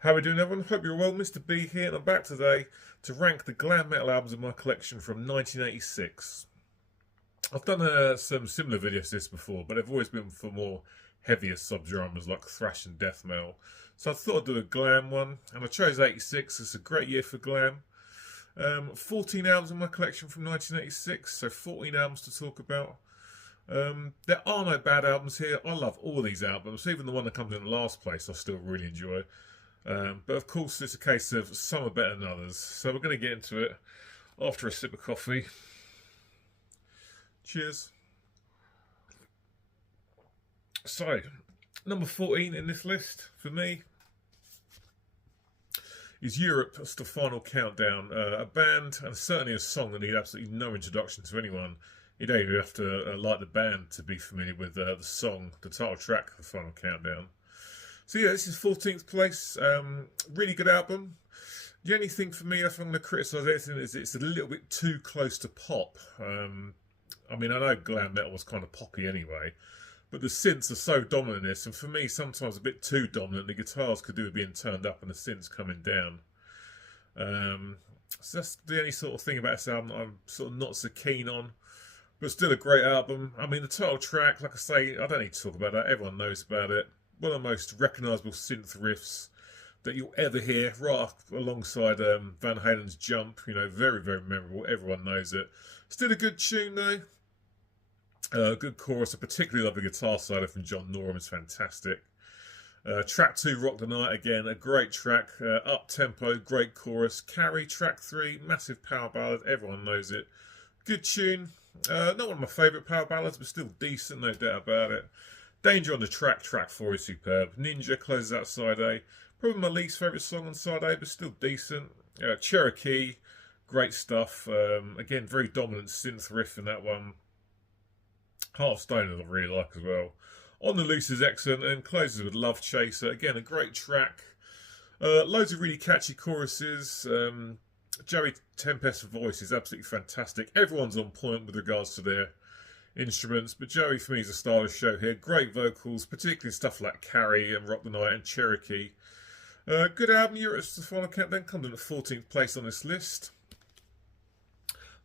How are we doing, everyone? Hope you're well. Mr. B here, and I'm back today to rank the glam metal albums in my collection from 1986. I've done some similar videos to this before, but they've always been for more heavier subgenres like thrash and death metal. So I thought I'd do a glam one, and I chose 86. It's a great year for glam. 14 albums in my collection from 1986, so 14 albums to talk about. There are no bad albums here. I love all these albums, even the one that comes in last place I still really enjoy. But of course, it's a case of some are better than others. So we're going to get into it after a sip of coffee. Cheers. So, number 14 in this list for me is Europe. That's the final countdown. A band and certainly a song that need absolutely no introduction to anyone. You don't even have to like the band to be familiar with the song, the title track, the final countdown. So yeah, this is 14th place. Really good album. The only thing for me, if I'm going to criticise anything, is it's a little bit too close to pop. I mean, I know glam metal was kind of poppy anyway, but the synths are so dominant in this, and for me, sometimes a bit too dominant. The guitars could do with being turned up and the synths coming down. So that's the only sort of thing about this album that I'm sort of not so keen on. But still a great album. I mean, the title track, like I say, I don't need to talk about that. Everyone knows about it. One of the most recognisable synth riffs that you'll ever hear, right up alongside Van Halen's Jump. You know, very, very memorable. Everyone knows it. Still a good tune, though. Good chorus. I particularly love the guitar solo from John Norum. It's fantastic. Track 2, Rock the Night, again, a great track. Up-tempo, great chorus. Carry, track 3, massive power ballad. Everyone knows it. Good tune. Not one of my favourite power ballads, but still decent, no doubt about it. Danger on the track 4 is superb. Ninja closes out side A. Probably my least favourite song on side A, but still decent. Cherokee, great stuff. Again, very dominant synth riff in that one. Heart of Stone I really like as well. On the Loose is excellent, and closes with Love Chaser. Again, a great track. Loads of really catchy choruses. Joey Tempest's voice is absolutely fantastic. Everyone's on point with regards to their instruments, but Joey for me is a star of the show here. Great vocals, particularly stuff like Carry and Rock the Night and Cherokee. Good album. Europe's the final countdown comes in at 14th place on this list.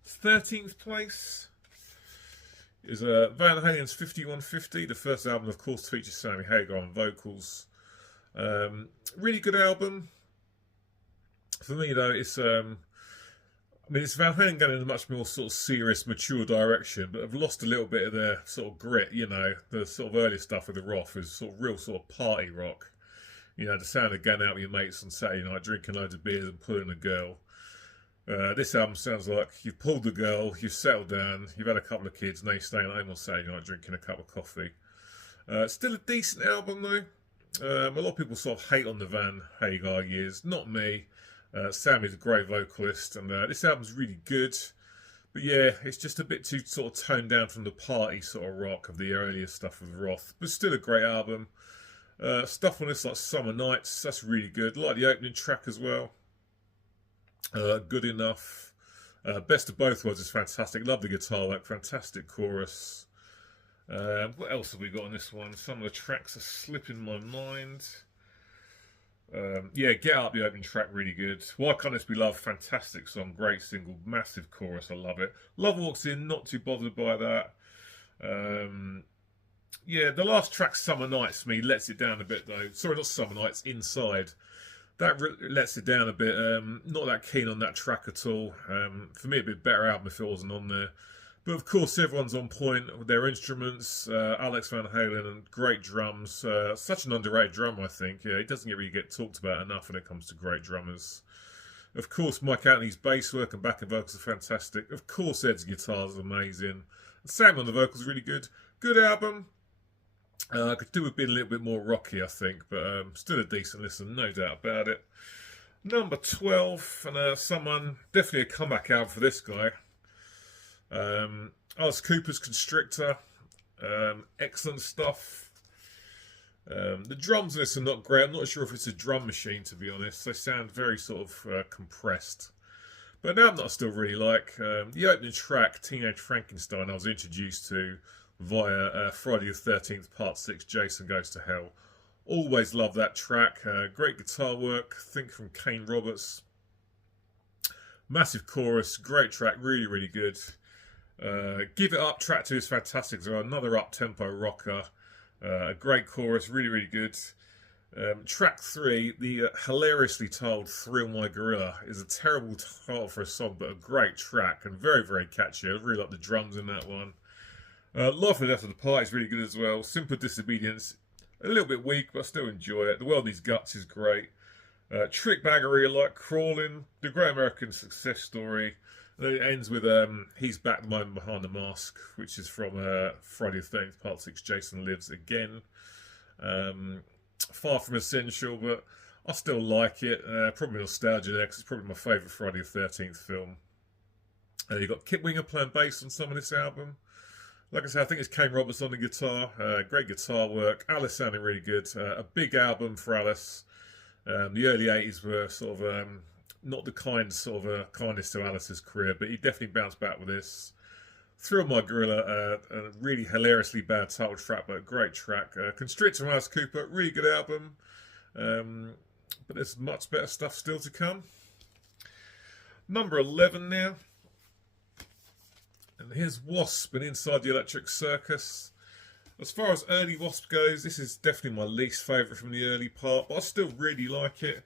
13th place is Van Halen's 5150. The first album, of course, features Sammy Hagar on vocals. Really good album. For me, though, it's it's Van Halen going in a much more sort of serious, mature direction, but have lost a little bit of their sort of grit. You know, the sort of early stuff with the Roth was sort of real sort of party rock. You know, the sound of going out with your mates on Saturday night, drinking loads of beers and pulling a girl. This album sounds like you've pulled the girl, you've settled down, you've had a couple of kids, now you're staying at home on Saturday night drinking a cup of coffee. Still a decent album, though. A lot of people sort of hate on the Van Hagar years. Not me. Sammy's a great vocalist, and this album's really good. But yeah, it's just a bit too sort of toned down from the party sort of rock of the earlier stuff with Roth. But still a great album. Stuff on this like Summer Nights, that's really good. Like the opening track as well. Good enough. Best of Both Worlds is fantastic. Love the guitar work. Fantastic chorus. What else have we got on this one? Some of the tracks are slipping my mind. Yeah, Get Up, the opening track, really good. Why Can't This Be Love? Fantastic song, great single, massive chorus, I love it. Love Walks In, not too bothered by that. Yeah, the last track, Summer Nights, for me, lets it down a bit though. Sorry, not Summer Nights, Inside. That lets it down a bit. Not that keen on that track at all. For me, it'd be a better album if it wasn't on there. But of course, everyone's on point with their instruments. Alex Van Halen and great drums. Such an underrated drummer, I think. Yeah, he doesn't really get talked about enough when it comes to great drummers. Of course, Mike Anthony's bass work and backing vocals are fantastic. Of course, Ed's guitars are amazing. Sam on the vocals is really good. Good album. Could do with being a little bit more rocky, I think, but still a decent listen, no doubt about it. Number 12, and someone, definitely a comeback album for this guy. Alice Cooper's Constrictor. Excellent stuff. The drums in this are not great. I'm not sure if it's a drum machine, to be honest. They sound very sort of compressed. But now I'm not still really like. The opening track, Teenage Frankenstein, I was introduced to via Friday the 13th, Part 6, Jason Goes to Hell. Always love that track. Great guitar work. Think from Kane Roberts. Massive chorus. Great track. Really, really good. Give It Up. Track 2 is fantastic as well. Another up-tempo rocker. A great chorus. Really, really good. Track 3, the hilariously titled Thrill My Gorilla, is a terrible title for a song, but a great track and very, very catchy. I really like the drums in that one. Life and Death of the Party is really good as well. Simple Disobedience, a little bit weak, but I still enjoy it. The World Needs Guts is great. Trick Baggery, I like Crawling. The Great American Success Story. And then it ends with He's Back, the Moment Behind the Mask, which is from Friday the 13th, Part 6, Jason Lives Again. Far from essential, but I still like it. Probably nostalgia there, because it's probably my favourite Friday the 13th film. You've got Kip Winger playing bass on some of this album. Like I said, I think it's Kane Roberts on the guitar. Great guitar work. Alice sounding really good. A big album for Alice. The early 80s were sort of not the kindest to Alice's career, but he definitely bounced back with this. Thrill My Gorilla, a really hilariously bad title track, but a great track. Constrictor from Alice Cooper, really good album. But there's much better stuff still to come. Number 11 now. And here's W.A.S.P and Inside the Electric Circus. As far as early W.A.S.P goes, this is definitely my least favourite from the early part, but I still really like it.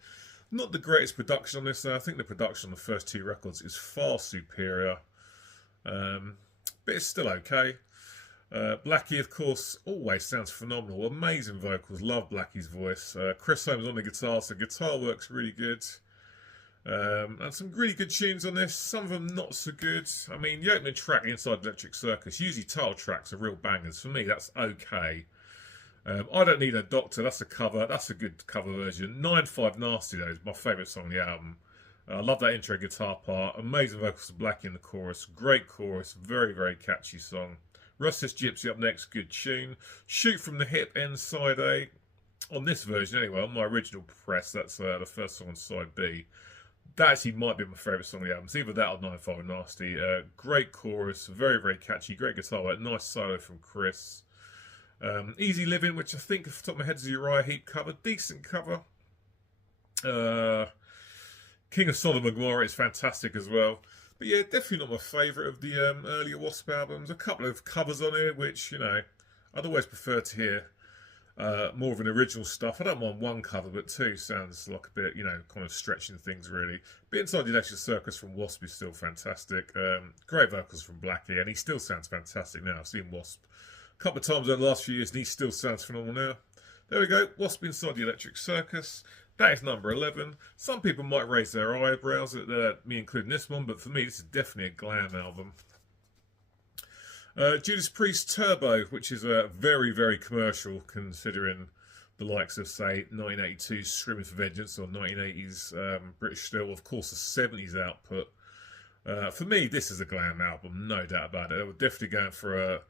Not the greatest production on this, though. I think the production on the first 2 records is far superior. But it's still okay. Blackie, of course, always sounds phenomenal. Amazing vocals. Love Blackie's voice. Chris Holmes on the guitar, so guitar work's really good. And some really good tunes on this. Some of them not so good. I mean, the opening track, Inside Electric Circus, usually title tracks are real bangers. For me, that's okay. I Don't Need a Doctor, that's a cover. That's a good cover version. 9-5 Nasty, though, is my favourite song on the album. I love that intro guitar part. Amazing vocals of Blackie in the chorus. Great chorus. Very, very catchy song. Russ's Gypsy up next. Good tune. Shoot From the Hip, End Side A. On this version, anyway, on my original press, that's the first song on side B. That actually might be my favourite song on the album. It's either that or 9-5 Nasty. Great chorus. Very, very catchy. Great guitar work. Nice solo from Chris. Easy Living, which I think off the top of my head is a Uriah Heep cover. Decent cover. King of Sodom and Gomorrah is fantastic as well. But yeah, definitely not my favourite of the earlier W.A.S.P albums. A couple of covers on here, which, you know, I'd always prefer to hear more of an original stuff. I don't mind one cover, but 2 sounds like a bit, you know, kind of stretching things really. But Inside the Electric Circus from W.A.S.P is still fantastic. Great vocals from Blackie, and he still sounds fantastic now. I've seen W.A.S.P a couple of times over the last few years, and he still sounds phenomenal now. There we go, W.A.S.P Inside the Electric Circus. That is number 11. Some people might raise their eyebrows at me including this one, but for me, this is definitely a glam album. Judas Priest Turbo, which is very, very commercial, considering the likes of, say, 1982's Screaming for Vengeance or 1980s British Steel, of course, the 70s output. For me, this is a glam album, no doubt about it. I would definitely go for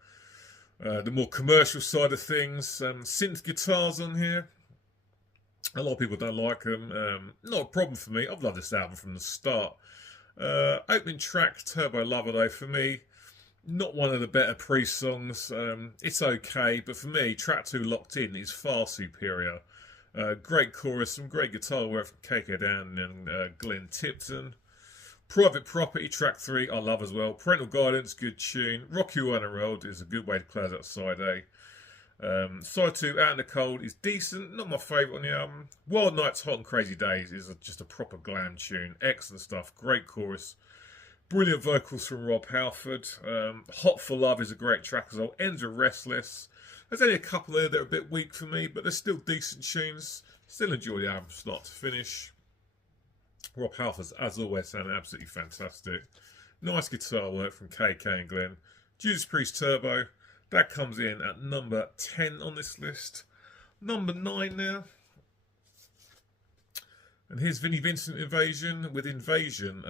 the more commercial side of things. Synth guitars on here. A lot of people don't like them. Not a problem for me. I've loved this album from the start. Opening track, Turbo Lover, though, for me, not one of the better Priest songs. It's okay, but for me, track 2, Locked In, is far superior. Great chorus, some great guitar work from KK Dan and Glenn Tipton. Private Property, track 3, I love as well. Parental Guidance, good tune. Rock You On a Road is a good way to close out side A. Side 2, Out in the Cold, is decent, not my favourite on the album. Wild Nights, Hot and Crazy Days is just a proper glam tune. Excellent stuff, great chorus. Brilliant vocals from Rob Halford. Hot for Love is a great track as well. Ends with Restless. There's only a couple there that are a bit weak for me, but they're still decent tunes. Still enjoy the album start to finish. Rob Halford, as always, sounded absolutely fantastic. Nice guitar work from KK and Glenn. Judas Priest Turbo. That comes in at number 10 on this list. Number 9 now. And here's Vinnie Vincent Invasion with Invasion.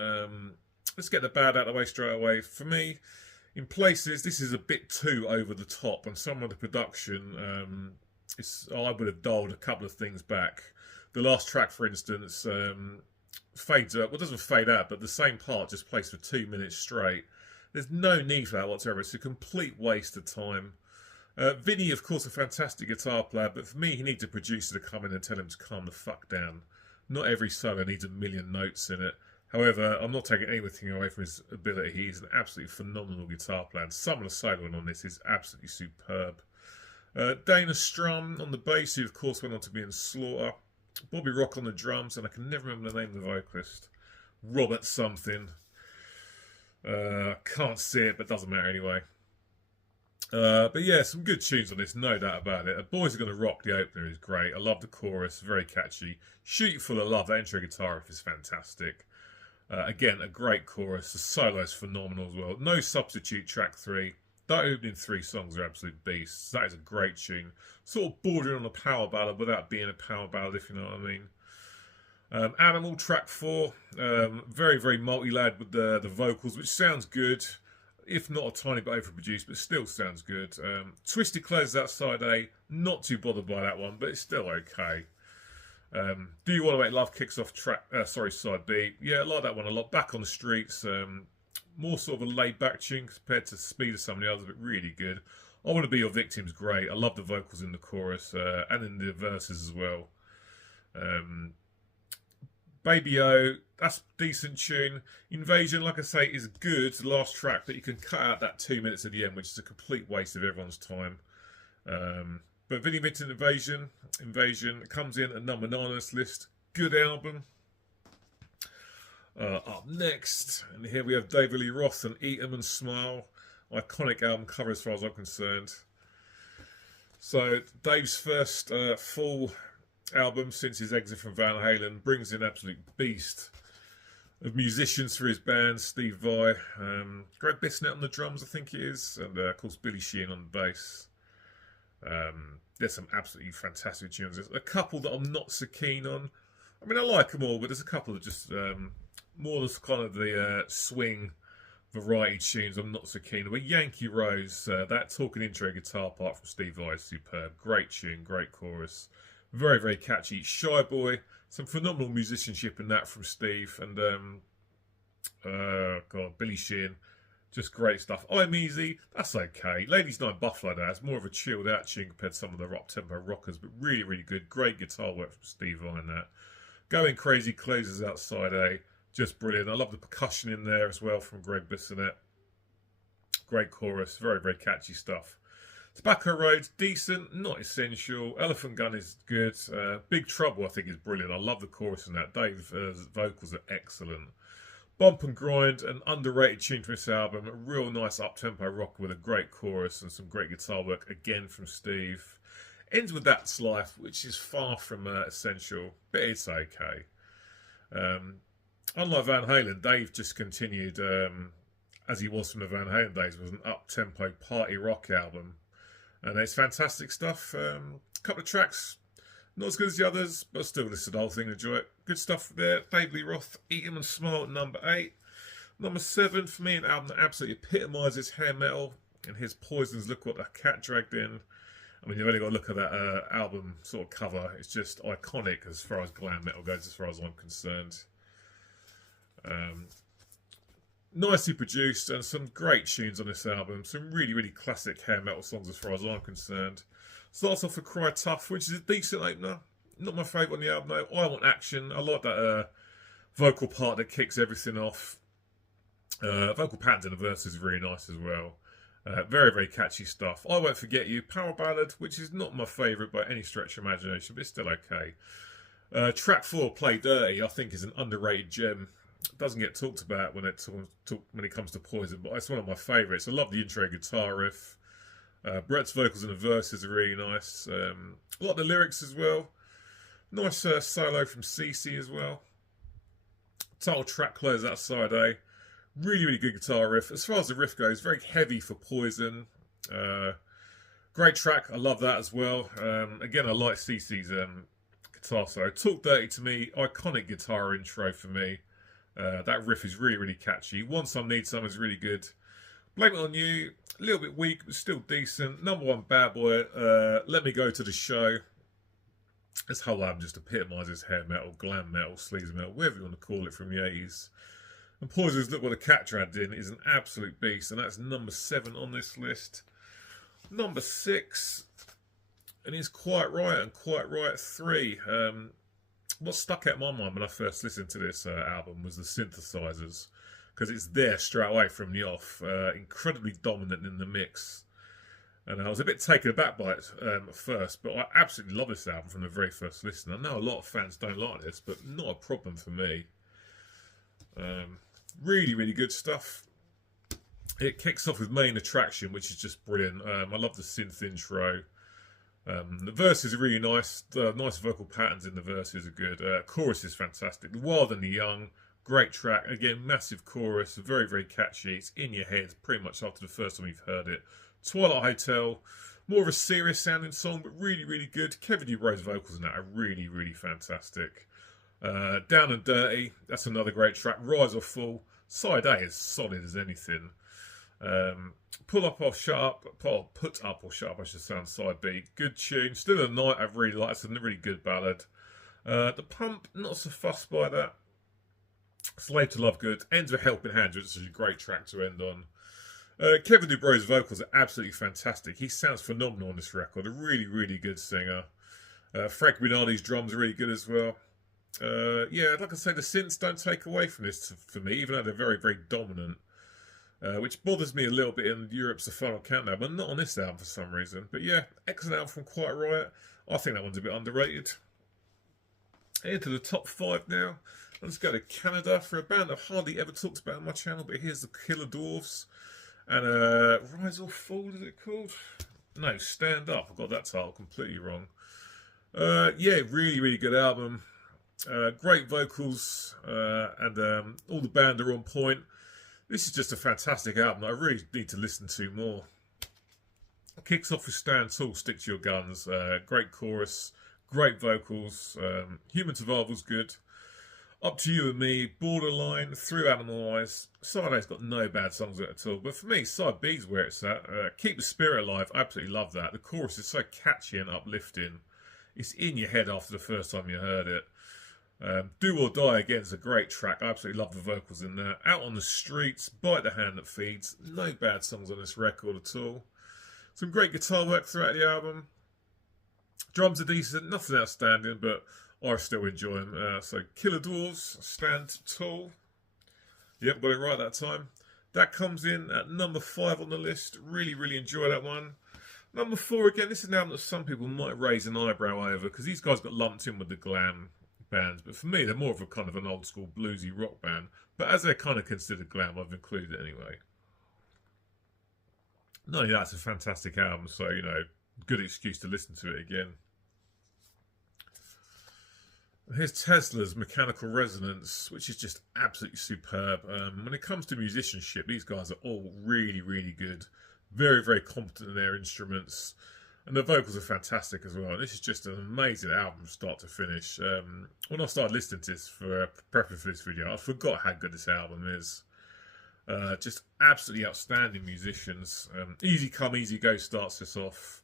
Let's get the bad out of the way straight away. For me, in places, this is a bit too over the top. And some of the production, I would have dialed a couple of things back. The last track, for instance, fades out. Well, it doesn't fade out, but the same part just plays for 2 minutes straight. There's no need for that whatsoever. It's a complete waste of time. Vinnie, of course, a fantastic guitar player, but for me, he needs a producer to come in and tell him to calm the fuck down. Not every solo needs a million notes in it. However, I'm not taking anything away from his ability. He's an absolutely phenomenal guitar player, and some of the soloing on this is absolutely superb. Dana Strum on the bass, who of course went on to be in Slaughter. Bobby Rock on the drums, and I can never remember the name of the vocalist. Robert something. Can't see it, but doesn't matter anyway. But yeah, some good tunes on this, no doubt about it. Boys Are Gonna Rock, the opener is great. I love the chorus, very catchy. Shoot You Full of Love, that intro guitar riff is fantastic. Again, a great chorus. The solo is phenomenal as well. No Substitute, track 3. That opening 3 songs are absolute beasts. That is a great tune. Sort of bordering on a power ballad without being a power ballad, if you know what I mean. Animal, track 4. Very, very multi-lad with the vocals, which sounds good. If not a tiny bit overproduced, but still sounds good. Twisted Clothes Outside A. Not too bothered by that one, but it's still okay. Do You Want to Make Love kicks off side B. Yeah, I like that one a lot. Back on the Streets. More sort of a laid-back tune compared to Speed of some of the others, but really good. I Want to Be Your Victim's great. I love the vocals in the chorus and in the verses as well. Baby O, that's a decent tune. Invasion, like I say, is good, the last track, but you can cut out that 2 minutes at the end, which is a complete waste of everyone's time. But Vinnie Vincent Invasion comes in at number 9 on this list. Good album. Up next, and here we have David Lee Roth and Eat 'Em and Smile. Iconic album cover as far as I'm concerned. So Dave's first full album since his exit from Van Halen, brings in absolute beast of musicians for his band. Steve Vai, Greg Bissonette on the drums, I think it is, and of course Billy Sheehan on the bass. There's some absolutely fantastic tunes. There's a couple that I'm not so keen on. I mean, I like them all, but there's a couple that just more as kind of the swing variety tunes I'm not so keen on. But Yankee Rose, that talking intro guitar part from Steve Vai is superb. Great tune, great chorus. Very, very catchy. Shy Boy, some phenomenal musicianship in that from Steve. And, Billy Sheehan, just great stuff. I'm Easy, that's okay. Ladies Night Buffalo, that's more of a chilled out tune compared to some of the rock tempo rockers, but really, really good. Great guitar work from Steve Vai in that. Going Crazy closes Outside A, just brilliant. I love the percussion in there as well from Greg Bissonette. Great chorus, very, very catchy stuff. Tobacco Road's decent, not essential. Elephant Gun is good. Big Trouble, I think, is brilliant. I love the chorus in that. Dave's vocals are excellent. Bump and Grind, an underrated tune from this album. A real nice up-tempo rock with a great chorus and some great guitar work, again, from Steve. Ends with That's Life, which is far from essential, but it's okay. Unlike Van Halen, Dave just continued, as he was from the Van Halen days, was an up-tempo party rock album. And it's fantastic stuff. A couple of tracks, not as good as the others, but still listen to the whole thing, enjoy it. Good stuff there. David Lee Roth, Eat 'Em and Smile at number 8. Number 7 for me, an album that absolutely epitomises hair metal. And his Poison's Look What the Cat Dragged In. I mean, you've only got to look at that album sort of cover. It's just iconic as far as glam metal goes, as far as I'm concerned. Nicely produced and some great tunes on this album. Some really, really classic hair metal songs as far as I'm concerned. Starts off with Cry Tough, which is a decent opener. Not my favourite on the album though. I Want Action. I like that vocal part that kicks everything off. Vocal patterns in the verses is really nice as well. Very, very catchy stuff. I Won't Forget You, power ballad, which is not my favourite by any stretch of imagination, but it's still okay. Track 4, Play Dirty, I think is an underrated gem. It doesn't get talked about when it comes to Poison, but it's one of my favourites. I love the intro guitar riff. Brett's vocals in the verses are really nice. I like the lyrics as well. Nice solo from CeCe as well. Title track closes Outside A. Really, really good guitar riff. As far as the riff goes, very heavy for Poison. Great track. I love that as well. Again, I like CeCe's guitar solo. Talk Dirty to Me, iconic guitar intro for me. That riff is really, really catchy. Want Some, Need Some is really good. Blame It On You, a little bit weak, but still decent. Number 1, Bad Boy. Let Me Go to the Show. This whole album just epitomises hair metal, glam metal, sleaze metal, whatever you want to call it, from the 80s. And Poison's Look What the Cat Dragged In is an absolute beast, and that's number 7 on this list. Number 6, and it's Quite Right and Quite Right 3. What stuck out in my mind when I first listened to this album was the synthesizers, because it's there straight away from the off, incredibly dominant in the mix. And I was a bit taken aback by it at first, but I absolutely love this album from the very first listen. I know a lot of fans don't like this, but not a problem for me. Really, really good stuff. It kicks off with Main Attraction, which is just brilliant. I love the synth intro. The verses are really nice. The nice vocal patterns in the verses are good. Chorus is fantastic. The Wild and the Young, great track. Again, massive chorus, very, very catchy. It's in your head pretty much after the first time you've heard it. Twilight Hotel, more of a serious sounding song, but really, really good. Kevin DuBro's vocals in that are really, really fantastic. Down and Dirty, that's another great track. Rise or Fall, side A is solid as anything. Put Up or Shut Up, I should say, on side B. Good tune. Still a Night I really like. It's a really good ballad. The Pump, not so fussed by that. Slave to Love, good. Ends with Helping Hand, which is a great track to end on. Kevin DuBro's vocals are absolutely fantastic. He sounds phenomenal on this record. A really, really good singer. Frank Minardi's drums are really good as well. Yeah, like I say, the synths don't take away from this for me, even though they're very, very dominant. Which bothers me a little bit in Europe's The Final Countdown, but not on this album for some reason. But yeah, excellent album from Quite Riot. I think that one's a bit underrated. Into the top 5 now. Let's go to Canada for a band I've hardly ever talked about on my channel, but here's the Killer Dwarfs. And Rise or Fall, is it called? No, Stand Up. I got that title completely wrong. Yeah, really, really good album. Great vocals, and all the band are on point. This is just a fantastic album that I really need to listen to more. Kicks off with Stand Tall, Stick to Your Guns. Great chorus, great vocals. Human Survival's good. Up to You and Me, Borderline, Through Animal Eyes. Side A's got no bad songs at all, but for me, Side B's where it's at. Keep the Spirit Alive, I absolutely love that. The chorus is so catchy and uplifting. It's in your head after the first time you heard it. Do or Die again is a great track. I absolutely love the vocals in there. Out on the Streets, Bite the Hand That Feeds. No bad songs on this record at all. Some great guitar work throughout the album. Drums are decent, nothing outstanding, but I still enjoy them. So Killer Dwarfs, Stand Tall. Yep, got it right that time. That comes in at number 5 on the list. Really, really enjoy that one. Number 4, again, this is an album that some people might raise an eyebrow over because these guys got lumped in with the glam bands. But for me, they're more of a kind of an old school bluesy rock band. But as they're kind of considered glam, I've included it anyway. No, yeah, it's a fantastic album. So, you know, good excuse to listen to it again. Here's Tesla's Mechanical Resonance, which is just absolutely superb. When it comes to musicianship, these guys are all really, really good. Very, very competent in their instruments. And the vocals are fantastic as well. And this is just an amazing album from start to finish. When I started listening to this for prepping for this video, I forgot how good this album is. Just absolutely outstanding musicians. Easy Come, Easy Go starts this off.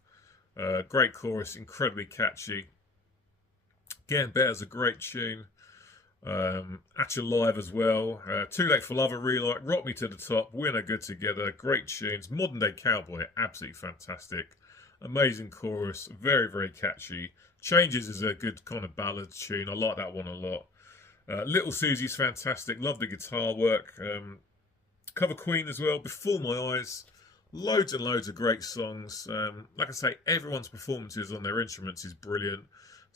Great chorus, incredibly catchy. Getting Better's a great tune. At Your Live as well. Too Late for Love, I really like. Rock Me to the Top, We're No Good Together. Great tunes. Modern Day Cowboy, absolutely fantastic. Amazing chorus, very, very catchy. Changes is a good kind of ballad tune. I like that one a lot. Little Susie's fantastic. Love the guitar work. Cover Queen as well. Before My Eyes. Loads and loads of great songs. Like I say, everyone's performances on their instruments is brilliant.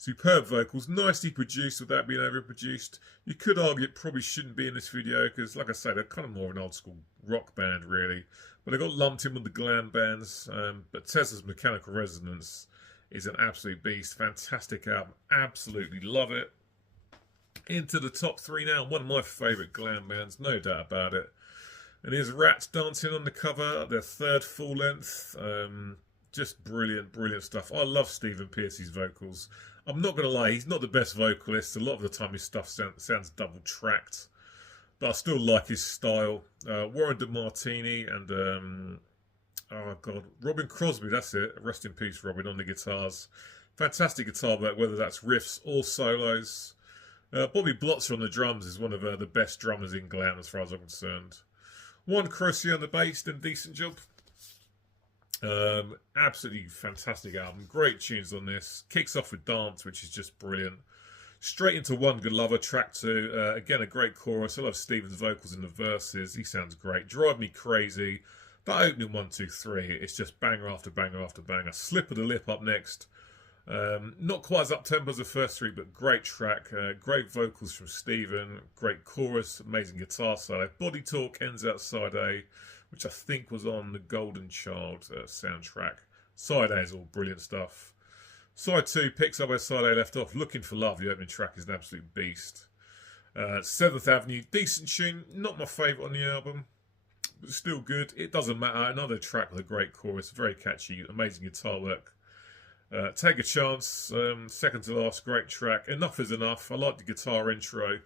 Superb vocals, nicely produced without being overproduced. You could argue it probably shouldn't be in this video because, like I say, they're kind of more of an old school rock band, really. But they got lumped in with the glam bands. But Tesla's Mechanical Resonance is an absolute beast. Fantastic album. Absolutely love it. Into the top 3 now. One of my favourite glam bands, no doubt about it. And here's Ratt dancing on the cover, their 3rd full length. Just brilliant, brilliant stuff. I love Stephen Pearcy's vocals. I'm not going to lie, he's not the best vocalist. A lot of the time his stuff sounds double-tracked. But I still like his style. Warren DeMartini and, oh God, Robin Crosby, that's it. Rest in peace, Robin, on the guitars. Fantastic guitar work, whether that's riffs or solos. Bobby Blotzer on the drums is one of the best drummers in glam as far as I'm concerned. Juan Crosby on the bass, did a decent job. Absolutely fantastic album. Great tunes on this. Kicks off with Dance, which is just brilliant. Straight into One Good Lover, track 2. Again, a great chorus. I love Stephen's vocals in the verses. He sounds great. Drive Me Crazy. That opening 1, 2, 3, it's just banger after banger after banger. Slip of the Lip up next. Not quite as up-tempo as the first 3, but great track. Great vocals from Stephen. Great chorus. Amazing guitar solo. Body Talk ends out side A, which I think was on the Golden Child soundtrack. Side A is all brilliant stuff. Side 2 picks up where side A left off. Looking for Love, the opening track, is an absolute beast. 7th Avenue, decent tune. Not my favourite on the album, but still good. It doesn't matter. Another track with a great chorus. Very catchy. Amazing guitar work. Take a Chance, second to last, great track. Enough is Enough. I like the guitar intro.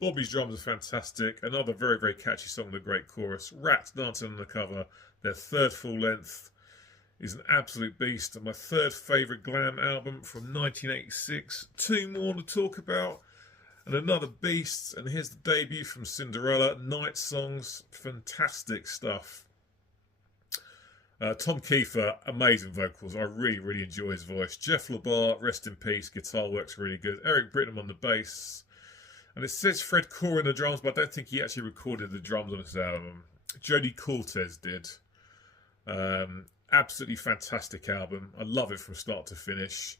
Bobby's drums are fantastic. Another very, very catchy song with a great chorus. Ratt, Dancing on the Cover, their third full length, is an absolute beast. And my third favourite Glam album from 1986. 2 more to talk about. And another beast. And here's the debut from Cinderella, Night Songs. Fantastic stuff. Tom Kiefer, amazing vocals. I really, really enjoy his voice. Jeff LaBar, rest in peace. Guitar works really good. Eric Britnam on the bass. And it says Fred Core in the drums, but I don't think he actually recorded the drums on this album. Jody Cortez did. Absolutely fantastic album. I love it from start to finish.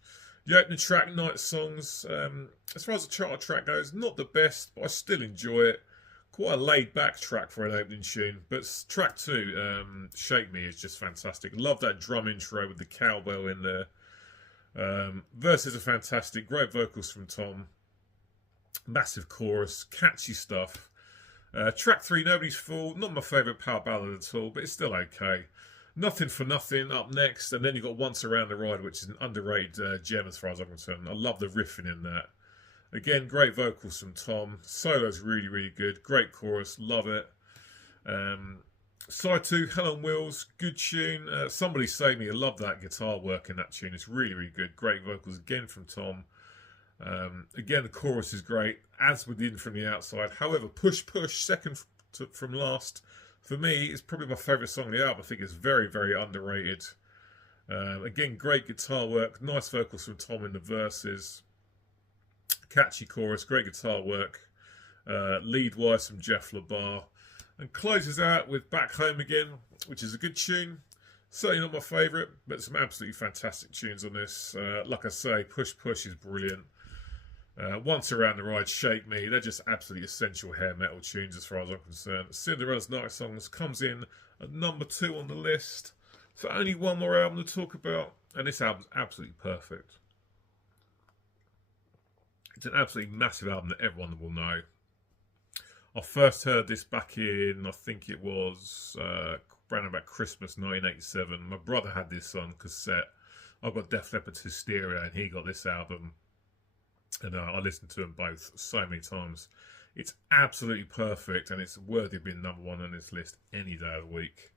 The opening track, Night Songs, as far as the charter track goes, not the best, but I still enjoy it. Quite a laid-back track for an opening tune. But track 2, Shake Me, is just fantastic. Love that drum intro with the cowbell in there. Verses are fantastic. Great vocals from Tom. Massive chorus. Catchy stuff. Track 3, Nobody's Fool. Not my favourite power ballad at all, but it's still okay. Nothing for Nothing up next. And then you've got Once Around the Ride, which is an underrated gem as far as I'm concerned. I love the riffing in that. Again, great vocals from Tom. Solo's really, really good. Great chorus. Love it. Side 2, Hell on Wheels. Good tune. Somebody Save Me. I love that guitar work in that tune. It's really, really good. Great vocals again from Tom. Again, the chorus is great, as with In From the Outside. However, Push Push, second from last, for me, is probably my favourite song on the album. I think it's very, very underrated. Again, great guitar work. Nice vocals from Tom in the verses. Catchy chorus, great guitar work. Lead wise from Jeff LaBar. And closes out with Back Home Again, which is a good tune. Certainly not my favourite, but some absolutely fantastic tunes on this. Like I say, Push Push is brilliant. Once Around the Ride, Shake Me, they're just absolutely essential hair metal tunes as far as I'm concerned. Cinderella's Night Songs comes in at number 2 on the list. So only one more album to talk about, and this album's absolutely perfect. It's an absolutely massive album that everyone will know. I first heard this back in, I think it was around about Christmas 1987. My brother had this on cassette. I got Def Leppard's Hysteria and he got this album. And I listened to them both so many times. It's absolutely perfect and it's worthy of being number 1 on this list any day of the week.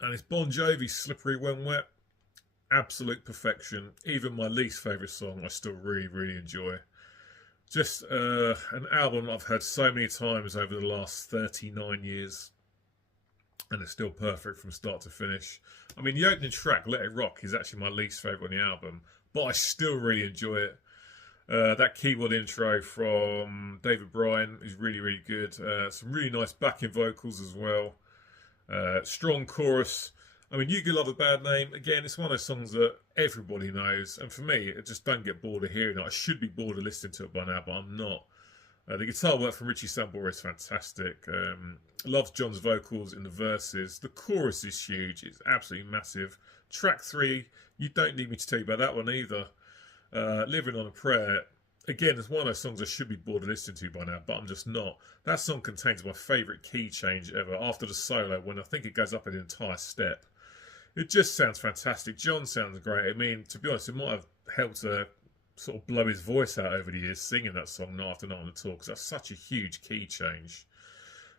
And it's Bon Jovi's Slippery When Wet. Absolute perfection. Even my least favourite song I still really, really enjoy. Just an album I've heard so many times over the last 39 years. And it's still perfect from start to finish. I mean, the opening track, Let It Rock, is actually my least favourite on the album. But I still really enjoy it. That keyboard intro from David Bryan is really, really good. Some really nice backing vocals as well. Strong chorus. I mean, You Could Love a Bad Name. Again, it's one of those songs that everybody knows. And for me, I just don't get bored of hearing it. I should be bored of listening to it by now, but I'm not. The guitar work from Richie Sambora is fantastic. Loves John's vocals in the verses. The chorus is huge. It's absolutely massive. Track 3, you don't need me to tell you about that one either. Living on a Prayer. Again, it's one of those songs I should be bored of listening to by now, but I'm just not. That song contains my favourite key change ever after the solo, when I think it goes up an entire step. It just sounds fantastic. John sounds great. I mean, to be honest, it might have helped to sort of blow his voice out over the years singing that song night after night on the tour, because that's such a huge key change.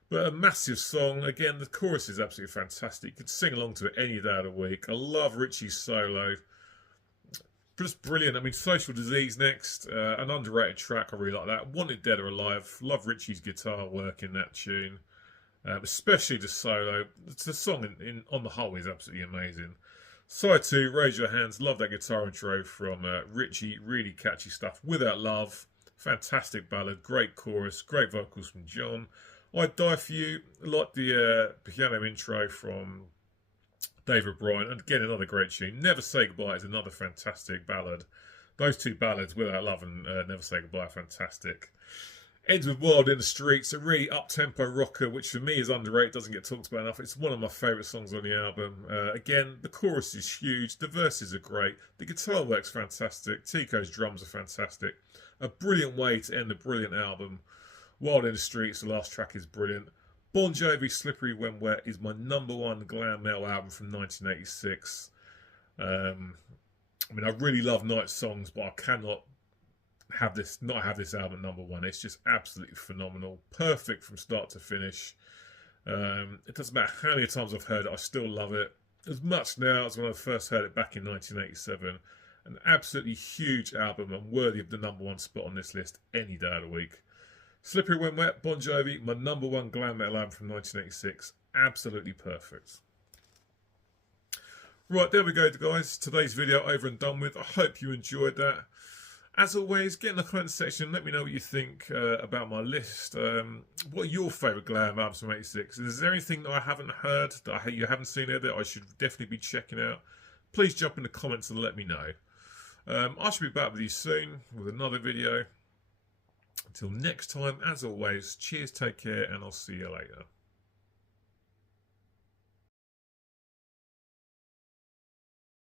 But a massive song. Again, the chorus is absolutely fantastic. You could sing along to it any day of the week. I love Richie's solo. Just brilliant. I mean, Social Disease next. An underrated track. I really like that. Wanted Dead or Alive. Love Richie's guitar work in that tune. especially the solo. The song on the whole is absolutely amazing. Side 2, Raise Your Hands. Love that guitar intro from Richie. Really catchy stuff. Without Love, fantastic ballad. Great chorus. Great vocals from John. I'd Die For You. Like the piano intro from David Bryan. And again, another great tune. Never Say Goodbye is another fantastic ballad. Those two ballads, Without Love and Never Say Goodbye, are fantastic. Ends with Wild in the Streets, a really up-tempo rocker, which for me is underrated, doesn't get talked about enough. It's one of my favourite songs on the album. Again, the chorus is huge, the verses are great, the guitar work's fantastic, Tico's drums are fantastic. A brilliant way to end a brilliant album. Wild in the Streets, the last track, is brilliant. Bon Jovi, Slippery When Wet is my #1 glam metal album from 1986. I mean, I really love Night songs, but I cannot not have this album #1. It's just absolutely phenomenal, perfect from start to finish. It doesn't matter how many times I've heard it, I still love it as much now as when I first heard it back in 1987. An absolutely huge album and worthy of the #1 spot on this list any day of the week. Slippery When Wet, Bon Jovi, my #1 glam metal album from 1986. Absolutely perfect. Right, there we go, guys. Today's video over and done with. I hope you enjoyed that. As always, get in the comment section. Let me know what you think about my list. What are your favourite glam albums from '86? Is there anything that I haven't heard, that you haven't seen there, that I should definitely be checking out? Please jump in the comments and let me know. I should be back with you soon with another video. Until next time, as always, cheers, take care, and I'll see you later.